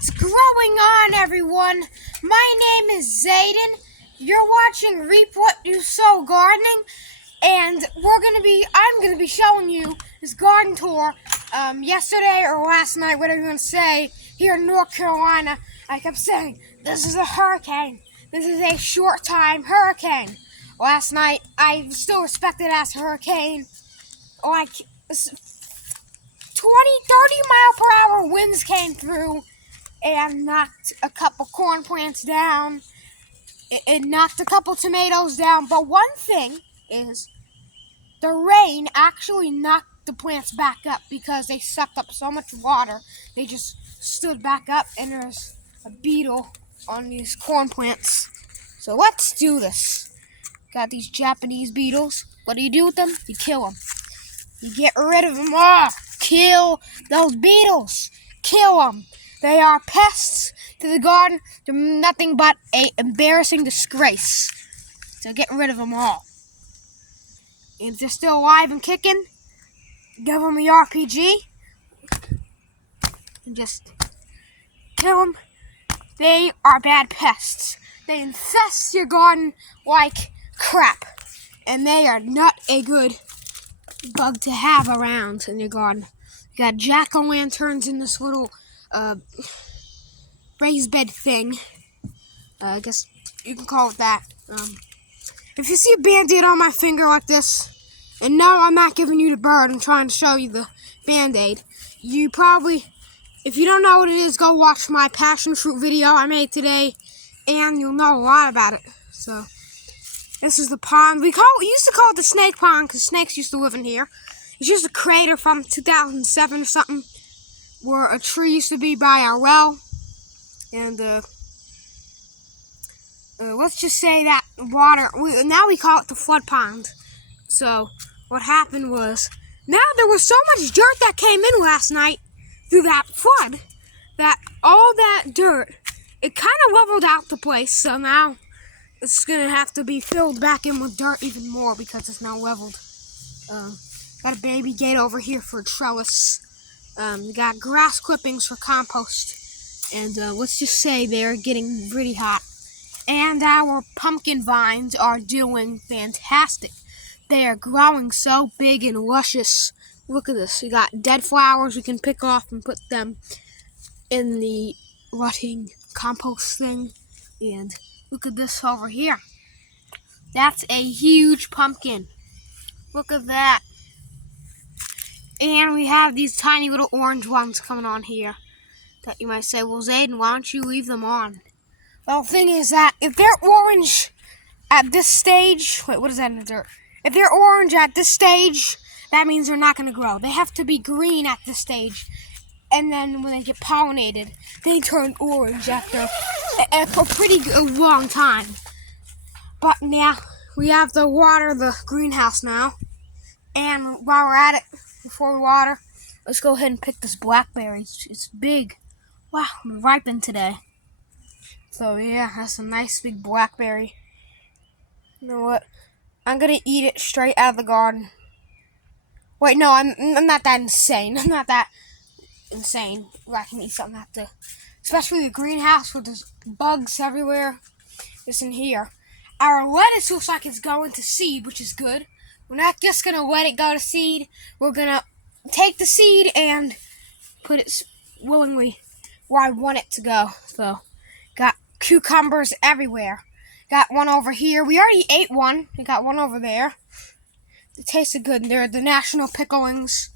What's going on, everyone? My name is Zayden. You're watching Reap What You Sow Gardening, and I'm gonna be showing you this garden tour. Yesterday or last night, whatever you want to say, here in North Carolina, I kept saying this is a hurricane. This is a short-time hurricane. Last night, I still respect it as a hurricane. Like 20, 30 mile per hour winds came through and knocked a couple corn plants down. It knocked a couple tomatoes down. But one thing is, the rain actually knocked the plants back up because they sucked up so much water. They just stood back up, and there's a beetle on these corn plants. So let's do this. Got these Japanese beetles. What do you do with them? You kill them. You get rid of them all. Kill those beetles. Kill them. They are pests to the garden. They're nothing but an embarrassing disgrace. So get rid of them all. And if they're still alive and kicking, give them the RPG. And just kill them. They are bad pests. They infest your garden like crap. And they are not a good bug to have around in your garden. You got jack-o'-lanterns in this little raised bed thing. I guess you can call it that. If you see a band-aid on my finger like this, and no, I'm not giving you the bird, I'm trying to show you the band-aid. You probably, if you don't know what it is, go watch my passion fruit video I made today, and you'll know a lot about it. So, this is the pond. We used to call it the snake pond because snakes used to live in here. It's just a crater from 2007 or something, where a tree used to be by our well. And let's just say that water, now we call it the flood pond. So what happened was, now there was so much dirt that came in last night through that flood, that all that dirt, it kind of leveled out the place. So now it's going to have to be filled back in with dirt even more because it's now leveled. Got a baby gate over here for a trellis. We got grass clippings for compost. And let's just say they're getting pretty hot. And our pumpkin vines are doing fantastic. They are growing so big and luscious. Look at this. We got dead flowers we can pick off and put them in the rotting compost thing. And look at this over here. That's a huge pumpkin. Look at that. And we have these tiny little orange ones coming on here. That you might say, well, Zayden, why don't you leave them on? Well, the thing is that if they're orange at this stage, wait, what is that in the dirt? If they're orange at this stage, that means they're not going to grow. They have to be green at this stage. And then when they get pollinated, they turn orange after a pretty long time. But now, we have to water the greenhouse now. And while we're at it, before we water, let's go ahead and pick this blackberry. It's big. Wow, I'm ripened today. So yeah, that's a nice big blackberry. You know what? I'm gonna eat it straight out of the garden. Wait, no, I'm not that insane. I'm not that insane where I can eat something after. Especially the greenhouse where there's bugs everywhere. It's in here. Our lettuce looks like it's going to seed, which is good. We're not just gonna let it go to seed. We're gonna take the seed and put it willingly where I want it to go. So, got cucumbers everywhere. Got one over here. We already ate one. We got one over there. It tasted good. They're the national picklings.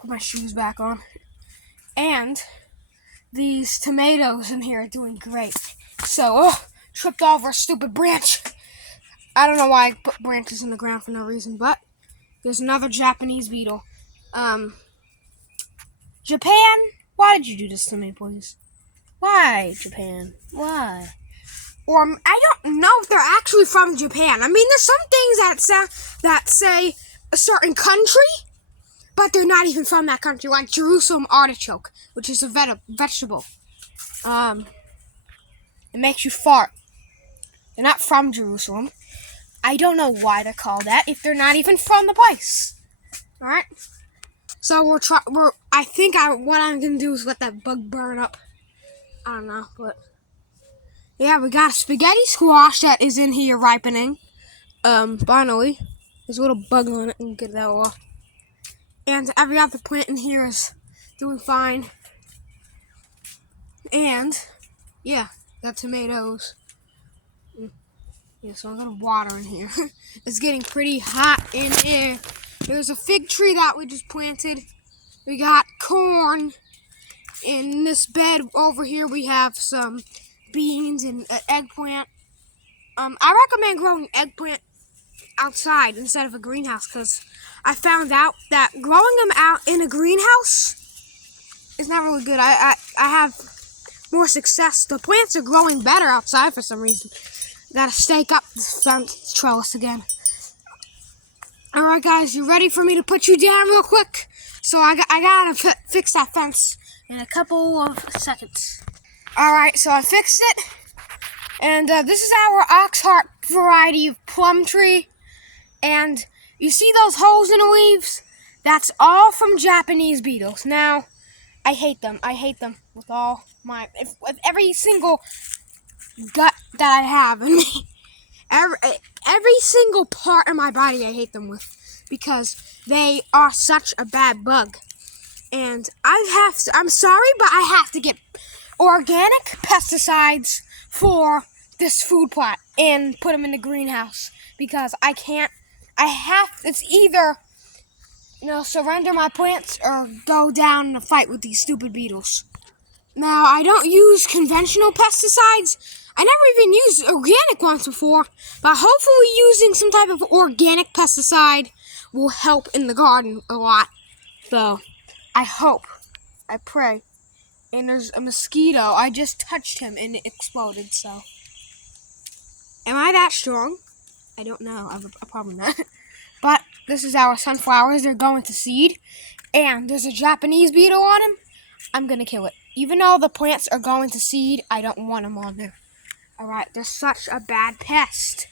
Put my shoes back on. And these tomatoes in here are doing great. So, tripped over a stupid branch. I don't know why I put branches in the ground for no reason, but there's another Japanese beetle. Japan, why did you do this to me, please? Why, Japan? Why? Or I don't know if they're actually from Japan. I mean, there's some things that say a certain country, but they're not even from that country, like Jerusalem artichoke, which is a vegetable. It makes you fart. They're not from Jerusalem. I don't know why they're called that if they're not even from the place. Alright? So what I'm gonna do is let that bug burn up. I don't know, but yeah, we got a spaghetti squash that is in here ripening. Finally, there's a little bug on it, and get that off. And every other plant in here is doing fine. And yeah, got tomatoes. Yeah, so I'm gonna water in here. It's getting pretty hot in here. There's a fig tree that we just planted. We got corn. In this bed over here, we have some beans and eggplant. I recommend growing eggplant outside instead of a greenhouse because I found out that growing them out in a greenhouse is not really good. I have more success. The plants are growing better outside for some reason. Gotta stake up this fence trellis again. Alright guys, you ready for me to put you down real quick? So I gotta fix that fence in a couple of seconds. Alright, so I fixed it. And this is our Oxheart variety of plum tree. And you see those holes in the leaves? That's all from Japanese beetles. Now, I hate them. I hate them with all my, with every single gut that I have in me. Every single part of my body I hate them with because they are such a bad bug. And I'm sorry, but I have to get organic pesticides for this food plot and put them in the greenhouse because it's either, surrender my plants or go down in a fight with these stupid beetles. Now, I don't use conventional pesticides. I never even used organic ones before, but hopefully using some type of organic pesticide will help in the garden a lot. So, I hope. I pray. And there's a mosquito. I just touched him and it exploded, so. Am I that strong? I don't know. I'm probably not. But this is our sunflowers. They're going to seed. And there's a Japanese beetle on them. I'm going to kill it. Even though the plants are going to seed, I don't want them on there. Alright, they're such a bad pest.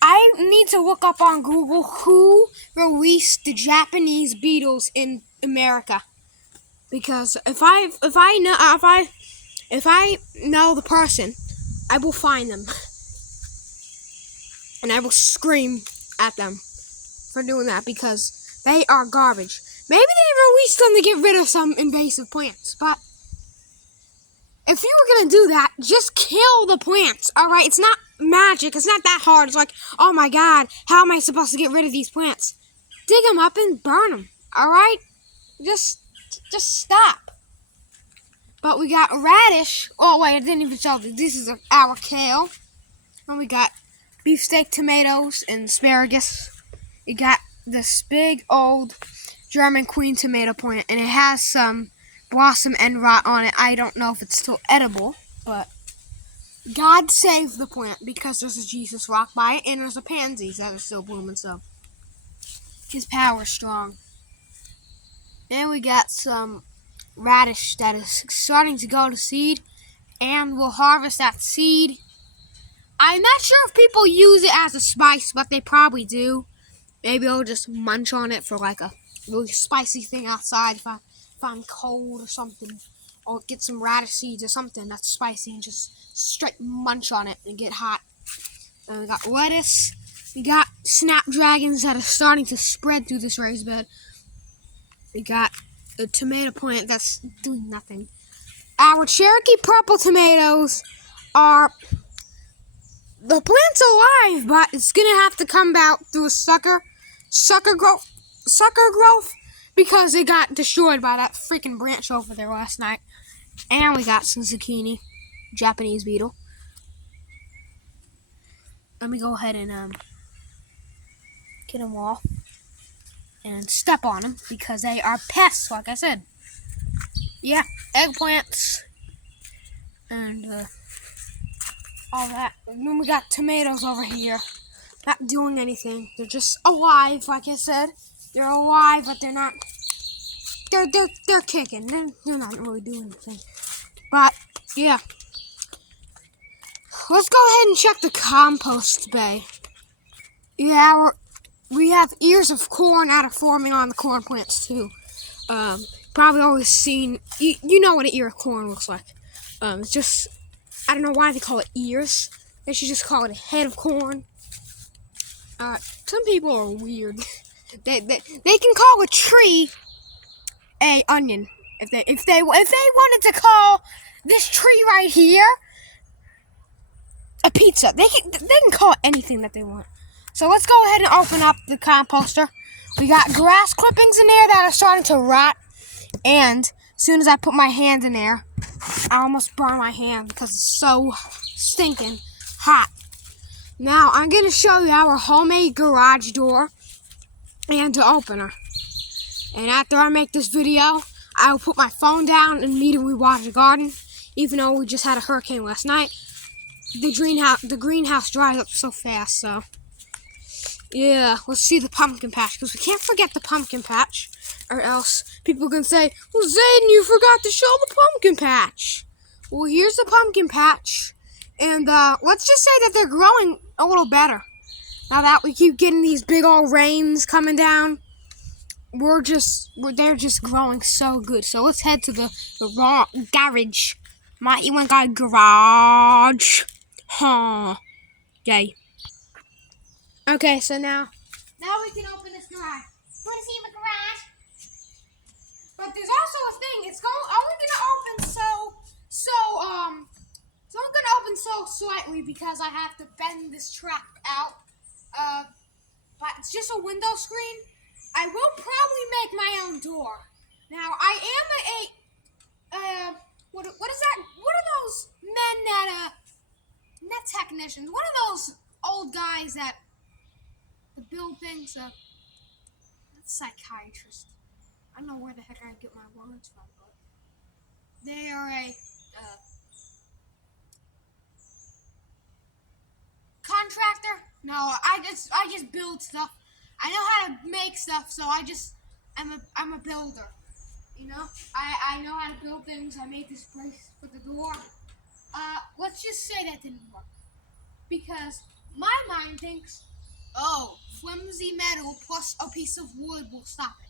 I need to look up on Google who released the Japanese beetles in America. Because if I know the person, I will find them. And I will scream at them for doing that because they are garbage. Maybe they released them to get rid of some invasive plants, but if you were going to do that, just kill the plants, alright? It's not magic. It's not that hard. It's like, oh my god, how am I supposed to get rid of these plants? Dig them up and burn them, alright? Just stop. But we got radish. Oh wait, I didn't even show you. This is our kale. And we got beefsteak tomatoes and asparagus. We got this big old German queen tomato plant, and it has some blossom end rot on it. I don't know if it's still edible, but God save the plant because there's a Jesus rock by it, and there's a pansies that are still blooming, so his power is strong. Then we got some radish that is starting to go to seed, and we'll harvest that seed. I'm not sure if people use it as a spice, but they probably do. Maybe I'll just munch on it for like a really spicy thing outside if I'm cold or something. Or get some radish seeds or something that's spicy and just straight munch on it and get hot. And we got lettuce. We got snapdragons that are starting to spread through this raised bed. We got a tomato plant that's doing nothing. Our Cherokee purple tomatoes are... The plant's alive, but it's going to have to come out through a sucker growth because it got destroyed by that freaking branch over there last night. And we got some zucchini, Japanese beetle. Let me go ahead and get them all and step on them because they are pests, like I said. Yeah, eggplants and all that. And then we got tomatoes over here. Not doing anything. They're just alive, like I said. They're alive, but they're not. They're kicking. They're not really doing anything. But yeah, let's go ahead and check the compost bay. Yeah, we have ears of corn that are forming on the corn plants too. Probably always seen, you know what an ear of corn looks like. It's just, I don't know why they call it ears. They should just call it a head of corn. Some people are weird. they can call a tree a onion if they wanted to call this tree right here a pizza. They can call it anything that they want. So let's go ahead and open up the composter. We got grass clippings in there that are starting to rot, and as soon as I put my hand in there, I almost burn my hand because it's so stinking hot. Now I'm going to show you our homemade garage door and the opener. And after I make this video, I will put my phone down and immediately water the garden. Even though we just had a hurricane last night, the greenhouse dries up so fast. So yeah, let's see the pumpkin patch, because we can't forget the pumpkin patch, or else people can say, well, Zayden, you forgot to show the pumpkin patch. Well, here's the pumpkin patch, and let's just say that they're growing a little better. Now that we keep getting these big old rains coming down, they're just growing so good. So let's head to the garage. You want to go garage? Huh. Yay. Okay, so now we can open this garage. Want to see the garage? But there's also a thing. It's only gonna open so slightly because I have to bend this track out. But it's just a window screen. I will probably make my own door. Now I am what is that? What are those men that not technicians? What are those old guys that build things? That's psychiatrist. I don't know where the heck I get my words from, but they are a contractor. No, I just build stuff. I know how to make stuff, so I'm a builder. You know, I know how to build things. I made this brace for the door. Let's just say that didn't work because my mind thinks, oh, flimsy metal plus a piece of wood will stop it.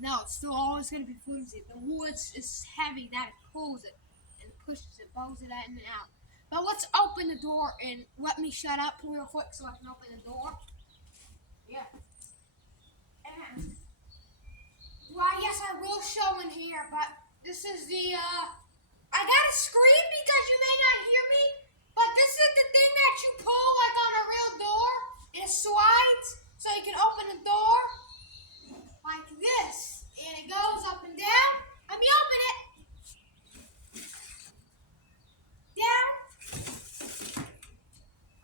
No, it's still always going to be flimsy. The wood is heavy that it pulls it and pushes it, bows it in and out. But let's open the door and let me shut up real quick so I can open the door. Yeah. And, well, yes, I will show in here, but this is the, I gotta scream because you may not hear me, but this is the thing that you pull like on a real door, and it slides so you can open the door like this, and it goes up and down. Let me open it. Down.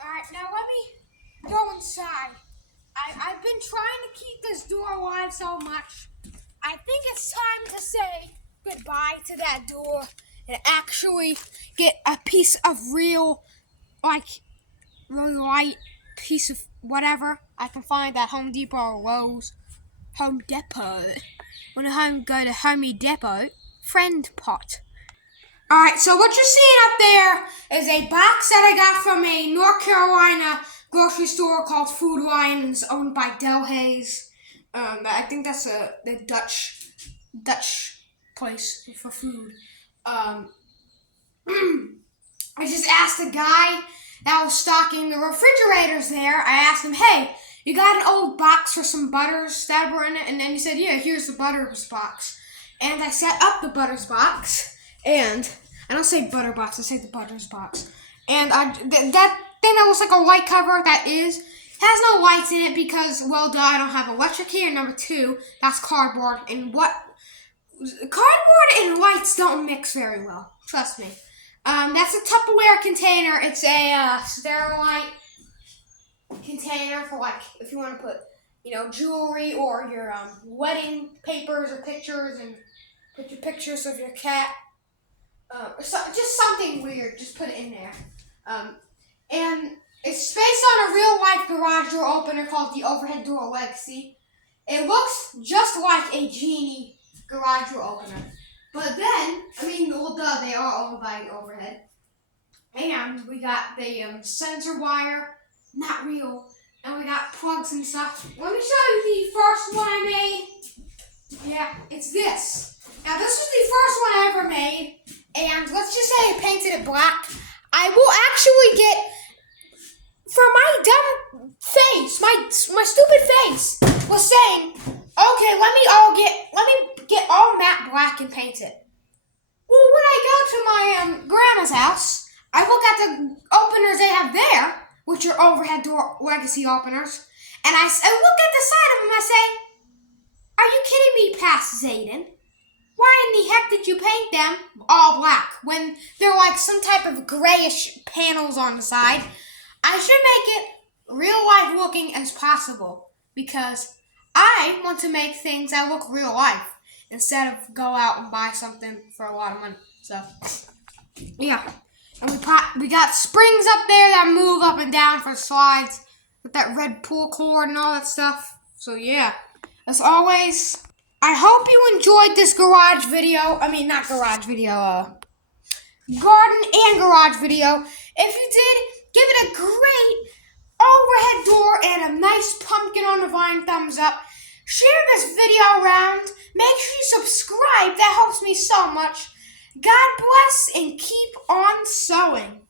Alright, now let me go inside. I've been trying to keep this door alive so much. I think it's time to say goodbye to that door and actually get a piece of real, really light piece of whatever I can find at Home Depot or Lowe's. Home Depot. When I go to Home Depot, friend pot. Alright, so what you're seeing up there is a box that I got from a North Carolina grocery store called Food Lions, owned by Del Hayes. I think that's the Dutch place for food. I just asked the guy that was stocking the refrigerators there. I asked him, hey, you got an old box for some butters that were in it? And then he said, yeah, here's the butters box. And I set up the butters box, and I don't say butter box, I say the butters box. And that thing that looks like a light cover, has no lights in it because, well, duh, I don't have electric here. Number two, that's cardboard. And cardboard and lights don't mix very well. Trust me. That's a Tupperware container. It's a Sterilite container for, like, if you want to put, jewelry or your wedding papers or pictures, and put your pictures of your cat. Just something weird. Just put it in there. And it's based on a real-life garage door opener called the Overhead Door Legacy. It looks just like a Genie garage door opener. But then, they are owned by Overhead. And we got the sensor wire, not real. And we got plugs and stuff. Let me show you the first one I made. Yeah, it's this. Now, this was the first one I ever made, and let's just say I painted it black. I will actually get, for my dumb face, my stupid face was saying, okay, let me get all matte black and paint it. Well, when I go to my grandma's house, I look at the openers they have there, which are overhead door legacy openers, and I look at the side of them and I say, are you kidding me, Past Zayden? Why in the heck did you paint them all black when they're like some type of grayish panels on the side? I should make it real life looking as possible because I want to make things that look real life instead of go out and buy something for a lot of money. So, yeah. And we got springs up there that move up and down for slides with that red pull cord and all that stuff. So, yeah. As always, I hope you enjoyed this garage video. I mean, not garage video, garden and garage video. If you did, give it a great overhead door and a nice pumpkin on the vine thumbs up. Share this video around. Make sure you subscribe. That helps me so much. God bless and keep on sewing.